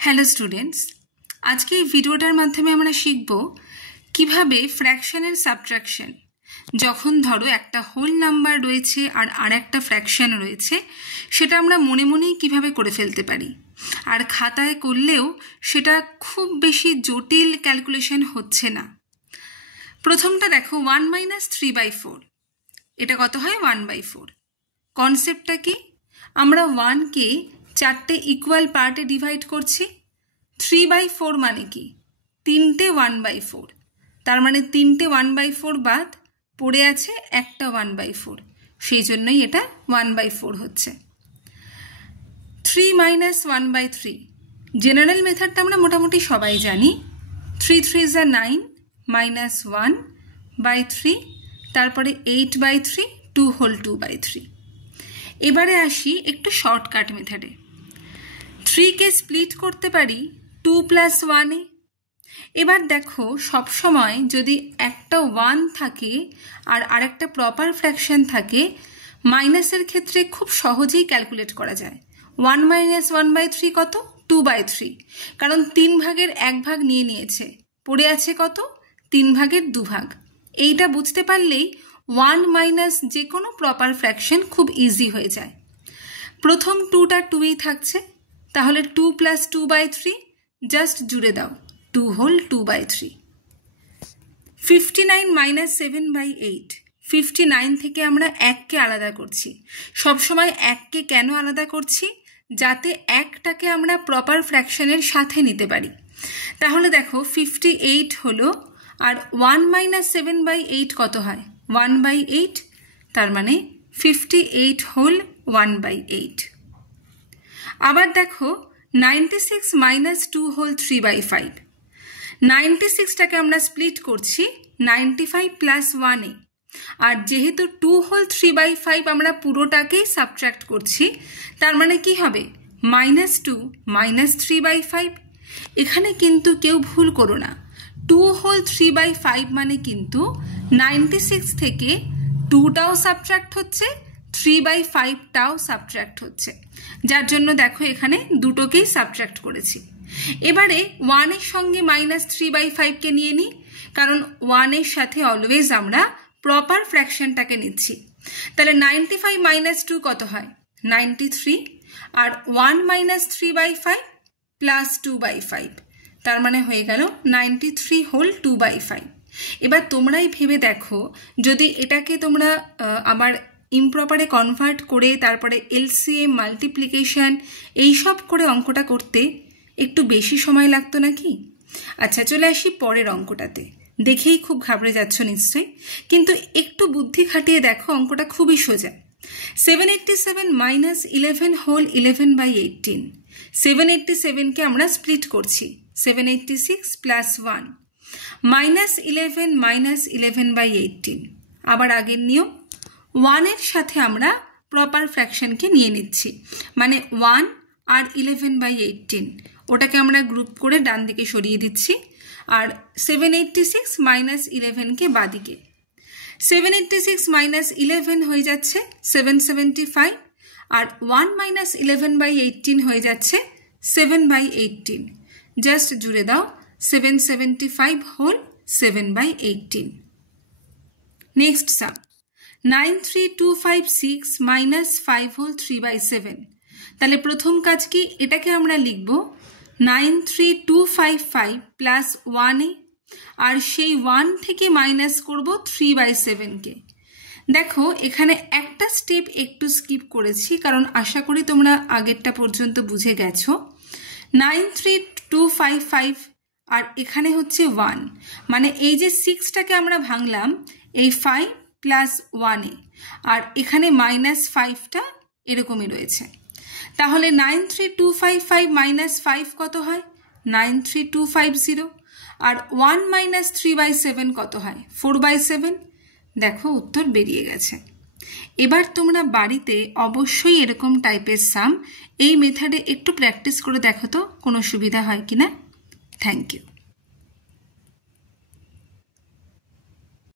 Hello students, আজকে এই ভিডিওটার মাধ্যমে আমরা শিখব কিভাবে ফ্র্যাকশনের সাবট্রাকশন, যখন ধরো একটা হোল নাম্বার রয়েছে আর একটা ফ্র্যাকশন রয়েছে, সেটা আমরা মনে মনেই কিভাবে করে ফেলতে পারি। আর খাতায় করলেও সেটা খুব বেশি জটিল ক্যালকুলেশন হচ্ছে না। প্রথমটা দেখো 1 - 3/4, এটা কত হয় 1/4। কনসেপ্টটা কি, আমরা 1কে 4টে ইকুয়াল পার্টে ডিভাইড করছি। 3/4 মানে কি, 3টে 1/4, তার মানে 3টে 1/4 বাদ পড়ে আছে একটা 1/4, সেই জন্যই এটা 1/4 হচ্ছে। 3 - 1/3, জেনারেল মেথডটা আমরা মোটামুটি সবাই জানি। 3 3 = 9 -1/3, তারপরে 8/3, 2 হোল 2/3। এবারে আসি একটু শর্টকাট মেথডে। 3কে স্প্লিট করতে পারি 2 + 1-এ। এবার দেখো, সবসময় যদি একটা 1 থাকে আর আরেকটা প্রপার ফ্র্যাকশন থাকে, মাইনাসের ক্ষেত্রে খুব সহজেই ক্যালকুলেট করা যায়। 1 - 1/3 কত? 2/3, কারণ 3 ভাগের 1 ভাগ নিয়ে নিয়েছে, পড়ে আছে কত? 3 ভাগের 2 ভাগ। এইটা বুঝতে পারলেই 1 মাইনাস যে কোনো প্রপার ফ্র্যাকশন খুব ইজি হয়ে যায়। প্রথম 2টা 2ই থাকছে, তাহলে 2 + 2/3 জাস্ট জুড়ে দাও, 2 হোল 2/3। 59 - 7/8, 59 থেকে আমরা 1কে আলাদা করছি। সবসময় 1কে কেন আলাদা করছি? যাতে 1টাকে আমরা প্রপার ফ্র্যাকশনের সাথে নিতে পারি। তাহলে দেখো 58 হলো, আর 1 - 7/8 কত হয়? 1/8, তার মানে 58 হোল 1/8। আবার দেখো 96 - 2 হোল 3/5, 96টাকে আমরা স্প্লিট করছি 95 + 1-এ, আর যেহেতু 2 হোল 3/5 আমরা পুরোটাকেই সাবট্রাক্ট করছি, তার মানে কি হবে? -2 - 3/5। এখানে কিন্তু কেউ ভুল করো না, 2 হোল 3/5 মানে কিন্তু 96 থেকে 2টাও সাবট্রাক্ট হচ্ছে, 3/5টাও সাবট্রাক্ট হচ্ছে, যার জন্য দেখো এখানে দুটোকেই সাবট্রাক্ট করেছি। এবারে 1-এর সঙ্গে -3/5কে নিয়ে নিই, কারণ 1-এর সাথে অলওয়েজ আমরা প্রপার ফ্র্যাকশনটাকে নিচ্ছি। তাহলে 95 - 2 কত হয়? 93, আর 1 - 3/5 + 2/5, তার মানে হয়ে গেল 93 হোল 2/5। এবার তোমরাই ভেবে দেখো, যদি এটাকে তোমরা আবার ইমপ্রপারে কনভার্ট করে তারপরে এলসিএম, মাল্টিপ্লিকেশন এইসব করে অঙ্কটা করতে একটু বেশি সময় লাগতো নাকি? আচ্ছা, চলে আসি পরের অঙ্কটাতে। দেখেই খুব ঘাবড়ে যাচ্ছ নিশ্চয়ই, কিন্তু একটু বুদ্ধি খাটিয়ে দেখো, অঙ্কটা খুবই সোজা। 787 - 11 হোল 11/18, 787কে আমরা স্প্লিট করছি 786 + 1, -11 - 11/18। আবার আগের নিয়ম, 1-এর সাথে আমরা প্রপার ফ্র্যাকশনকে নিয়ে নিচ্ছি, মানে 1 আর 11/18, ওটাকে আমরা গ্রুপ করে ডান দিকে সরিয়ে দিচ্ছি, আর 786 - 11কে বাদিকে। 786 - 11 হয়ে যাচ্ছে 775, আর 1 - 11/18 হয়ে যাচ্ছে 7/18, জাস্ট জুড়ে দাও 775 হোল 7/18। নেক্সট সাম, 93256 - 5 হোল 3/7। তাহলে প্রথম কাজ কি, এটাকে আমরা লিখব 93255 + 1-এ, আর সেই 1 থেকে মাইনাস করব 3/7কে। দেখো এখানে একটা স্টেপ একটু স্কিপ করেছি, কারণ আশা করি তোমরা আগেরটা পর্যন্ত বুঝে গেছো। 93255, আর এখানে হচ্ছে 1, মানে এই যে 6টাকে আমরা ভাঙলাম এই 5 + 1-এ, আর এখানে -5টা এরকমই রয়েছে। তাহলে 93255 - 5 কত হয়? 93250, আর 1 - 3/7 কত হয়? 4/7। দেখো উত্তর বেরিয়ে গেছে। এবার তোমরা বাড়িতে অবশ্যই এরকম টাইপের সাম এই মেথডে একটু প্র্যাকটিস করে দেখো তো কোনো সুবিধা হয় কিনা। Thank you.